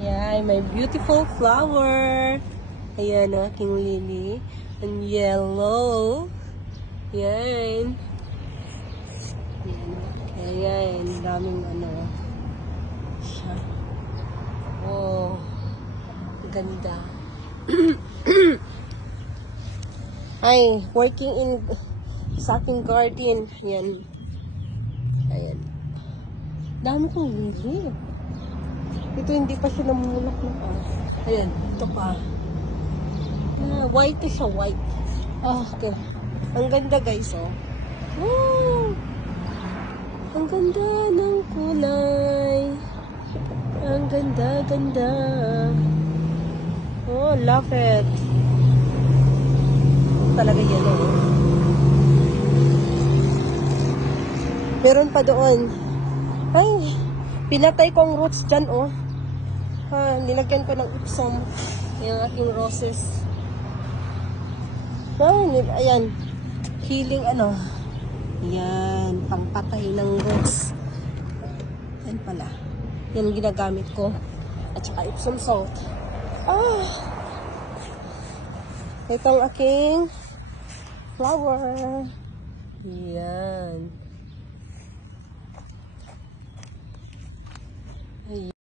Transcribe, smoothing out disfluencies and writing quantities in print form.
Yan, my beautiful flower. Ayan, aking lily. And yellow. Yan. Ayan, daming ano. Siya. Oh, ganda. Ay, working in sa aking garden. Yan. Ayan. Dami kong lili. Ito hindi pa siya namulak na pa. Ayan, ito pa. White siya, white. Okay. Ang ganda guys, oh. Woo! Ang ganda ng kulay. Ang ganda, ganda. Oh, love it. Talaga yellow, oh. Meron pa doon. Ay, pinatay ko ang roots dyan, oh. Nilagyan ko ng ipsom. Yung aking roses. Ayan. Healing, ano. Yan. Pangpatay ng roots. Yan pala. Yan ginagamit ko. At saka ipsom salt. Ito ang aking flower. Yan.